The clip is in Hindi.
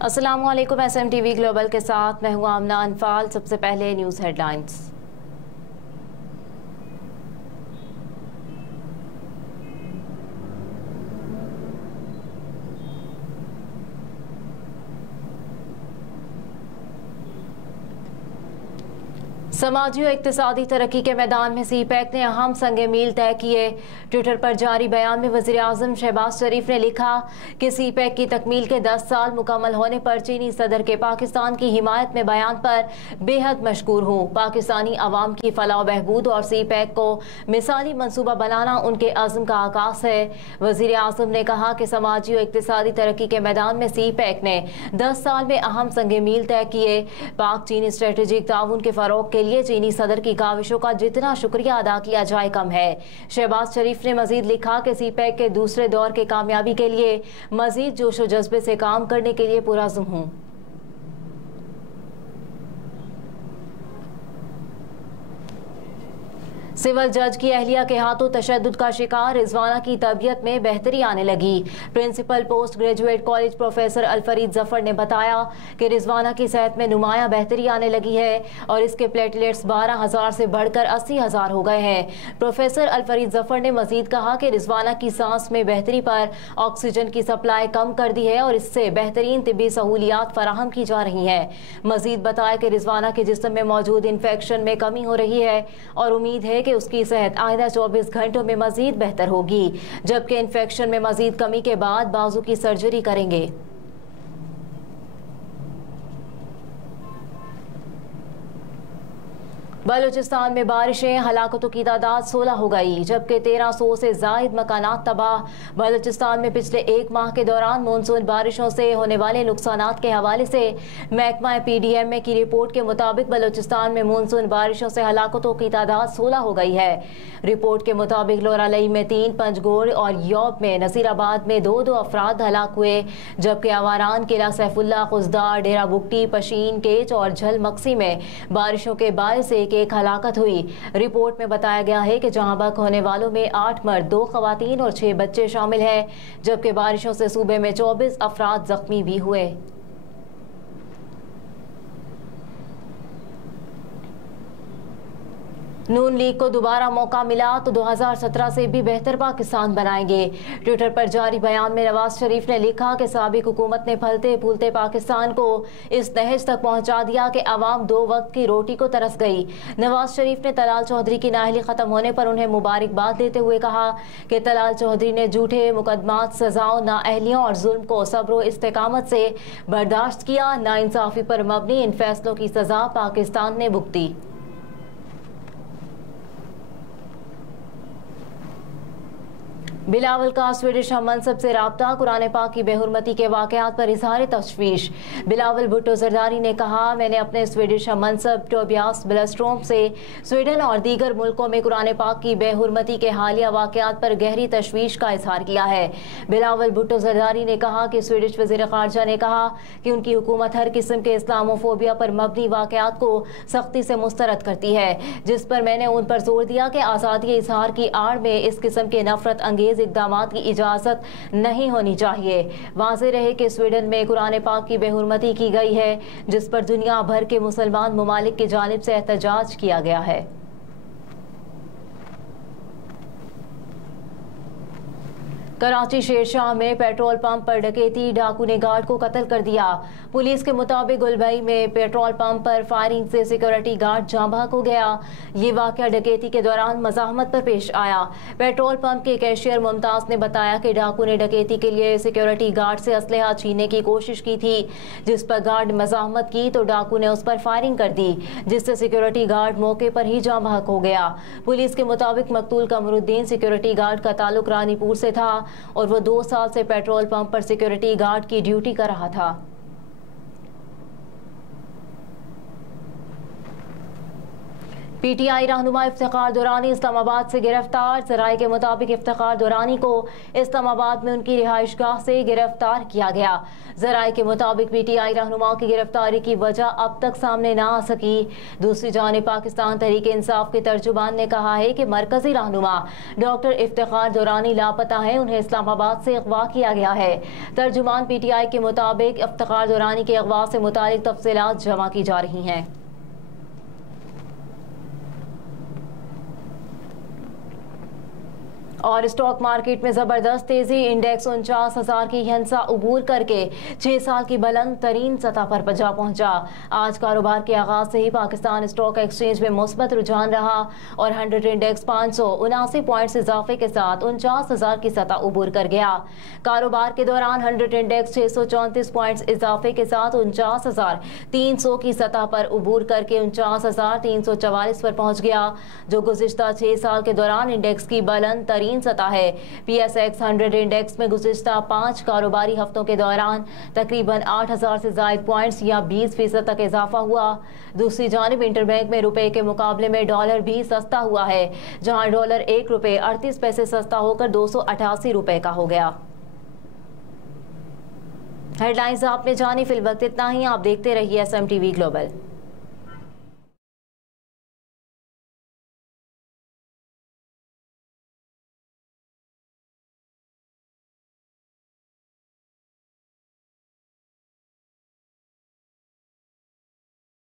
अस्सलामुअलैकुम। SMTV ग्लोबल के साथ मैं हूं आमना अनफाल। सबसे पहले न्यूज़ हेडलाइंस। समाजी और इक्तिसादी तरक्की के मैदान में CPEC ने अहम संगे मील तय किए। ट्विटर पर जारी बयान में वज़ीर आज़म शहबाज शरीफ ने लिखा कि CPEC की तकमील के 10 साल मुकम्मल होने पर चीनी सदर के पाकिस्तान की हिमायत में बयान पर बेहद मशकूर हूँ। पाकिस्तानी अवाम की फलाह बहबूद और CPEC को मिसाली मनसूबा बनाना उनके अज़्म का आगाज़ है। वज़ीर आज़म ने कहा कि समाजी और इक्तिसादी तरक्की के मैदान में CPEC ने 10 साल में अहम संगे मील तय किए। पाक चीनी स्ट्रेटेजिक ताउन के फ़रोग़ के लिए चीनी सदर की काविशों का जितना शुक्रिया अदा किया जाए कम है। शहबाज शरीफ ने मजीद लिखा कि CPEC के दूसरे दौर के कामयाबी के लिए मजीद जोश व जज्बे से काम करने के लिए पुरअज़्म हूँ। सिविल जज की अहलिया के हाथों तशद्दुद का शिकार रिजवाना की तबीयत में बेहतरी आने लगी। Principal post graduate college professor Alfarid Zafar ने बताया कि रिजवाना की सेहत में नुमाया बेहतरी आने लगी है और इसके प्लेटलेट्स 12,000 से बढ़कर 80,000 हो गए हैं। प्रोफेसर अलफरीद जफर ने मजीद कहा कि रिजवाना की सांस में बेहतरी पर ऑक्सीजन की सप्लाई कम कर दी है और इससे बेहतरीन तिब्बी सहूलियात फराहम की जा रही हैं। मजीद बताया कि रिजवाना के जिस्म में मौजूद इन्फेक्शन में कमी हो रही है और उम्मीद है कि उसकी सेहत आइंदा 24 घंटों में मजीद बेहतर होगी, जबकि इन्फेक्शन में मजीद कमी के बाद बाजू की सर्जरी करेंगे। बलूचिस्तान में बारिशें, हलाकतों की तादाद 16 हो गई, जबकि 1300 से जायद मकानात तबाह। बलूचिस्तान में पिछले एक माह के दौरान मानसून बारिशों से होने वाले नुकसानात के हवाले से महकमा PDM की रिपोर्ट के मुताबिक बलूचिस्तान में मानसून बारिशों से हलाकतों की तादाद 16 हो गई है। रिपोर्ट के मुताबिक लोरालई में 3, पंजगोर और यौब में, नसीराबाद में 2 अफराद हलाक हुए, जबकि अवारान, किला सैफुल्ला, खुजदार, डेरा बुगटी, पशीन, केच और झल मक्सी में बारिशों के बायस एक हलाकत हुई। रिपोर्ट में बताया गया है कि जहां बक होने वालों में 8 मर्द, 2 खवातीन और 6 बच्चे शामिल हैं, जबकि बारिशों से सूबे में 24 अफराद जख्मी भी हुए। नून लीग को दोबारा मौका मिला तो 2017 से भी बेहतर पाकिस्तान बनाएंगे। ट्विटर पर जारी बयान में नवाज शरीफ ने लिखा कि साबिक हुकूमत ने फलते फूलते पाकिस्तान को इस दहेज तक पहुंचा दिया कि आवाम 2 वक्त की रोटी को तरस गई। नवाज शरीफ ने तलाल चौधरी की नाअहली खत्म होने पर उन्हें मुबारकबाद देते हुए कहा कि तलाल चौधरी ने झूठे मुकदमात, सजाओं, नाअहलियों और जुल्म को सब्र व इस्तेकामत से बर्दाश्त किया। नाइंसाफी पर मबनी इन फैसलों की सजा पाकिस्तान ने भुगती। बिलावल का स्वीडिश हम मनसब से राब्ता, कुरान पाक की बेहुरमती के वाकयात पर इजहार तशवीश। बिलावल भुट्टो जरदारी ने कहा, मैंने अपने स्वीडिश हम मनसब टोबियास बिलस्ट्रोम से स्वीडन और दीगर मुल्कों में कुरान पाक की बेहुरमती के हालिया वाकयात पर गहरी तशवीश का इजहार किया है। बिलावल भुट्टो जरदारी ने कहा कि स्वीडिश वज़ीर ख़ारजा ने कहा कि उनकी हुकूमत हर किस्म के इस्लामोफोबिया पर मबनी वाकयात को सख्ती से मुस्तरद करती है, जिस पर मैंने उन पर जोर दिया कि आज़ादी इजहार की आड़ में इस किस्म के नफरत अंगेज इक़दामात की इजाज़त नहीं होनी चाहिए। वाज़ेह रहे कि स्वीडन में कुरान पाक की बेहुरमती की गई है, जिस पर दुनिया भर के मुसलमान ममालिक की जानिब से एहतजाज किया गया है। कराची शेरशाह में पेट्रोल पंप पर डकैती, डाकू ने गार्ड को कत्ल कर दिया। पुलिस के मुताबिक गुलबई में पेट्रोल पंप पर फायरिंग से सिक्योरिटी गार्ड जाँ बहक हो गया। ये वाकया डकैती के दौरान मज़ाहमत पर पेश आया। पेट्रोल पंप के कैशियर मुमताज़ ने बताया कि डाकू ने डकैती के लिए सिक्योरिटी गार्ड से असलहा छीनने की कोशिश की थी, जिस पर गार्ड मज़ाहमत की तो डाकू ने उस पर फायरिंग कर दी, जिससे सिक्योरिटी गार्ड मौके पर ही जाँ बहक हो गया। पुलिस के मुताबिक मकतूल कमरुद्दीन सिक्योरिटी गार्ड का ताल्लुक रानीपुर से था और वो 2 साल से पेट्रोल पंप पर सिक्योरिटी गार्ड की ड्यूटी कर रहा था। पीटीआई रहनुमा इफ्तिखार दुरानी इस्लामाबाद से गिरफ्तार। ज़राए के मुताबिक इफ्तिखार दुरानी को इस्लामाबाद में उनकी रिहाइशगाह से गिरफ्तार किया गया। ज़राए के मुताबिक पीटीआई रहनुमा की गिरफ्तारी की वजह अब तक सामने ना आ सकी। दूसरी जानिब पाकिस्तान तहरीक इंसाफ के तर्जुमान ने कहा है कि मरकजी रहनुमा डॉक्टर इफ्तिखार दुरानी लापता है, उन्हें इस्लामाबाद से अगवा किया गया है। तर्जुमान पीटीआई के मुताबिक इफ्तिखार दुरानी के अगवा से मुतालिक तफसीलात जमा की जा रही हैं। और स्टॉक मार्केट में जबरदस्त तेजी, इंडेक्स 49,000 की हिंसा अबूर करके 6 साल की बुलंद तरीन सतह पर जा पहुंचा। आज कारोबार के आगाज से ही पाकिस्तान स्टॉक एक्सचेंज में मुस्बत रुझान रहा और 100 इंडेक्स 579 पॉइंट्स इजाफे के साथ 49,000 की सतह अबूर कर गया। कारोबार के दौरान 100 इंडेक्स 634 पॉइंट्स इजाफे के साथ 49,300 की सतह पर अबूर करके 49,344 पर पहुंच गया, जो गुज़िश्ता 6 साल के दौरान इंडेक्स की बुलंद तरीन सतह है। PSX 100 इंडेक्स में गुज़िश्ता 5 कारोबारी हफ्तों के दौरान तकरीबन 8,000 से ज़ायद पॉइंट्स या 20% तक इजाफा हुआ। दूसरी जानिब इंटरबैंक में रुपए के मुकाबले में डॉलर भी सस्ता हुआ है, जहां डॉलर 1 रुपये 38 पैसे सस्ता होकर 288 रुपए का हो गया। हेडलाइंस आपने जानी, फिल वक्त इतना ही। आप देखते रहिए SMTV ग्लोबल।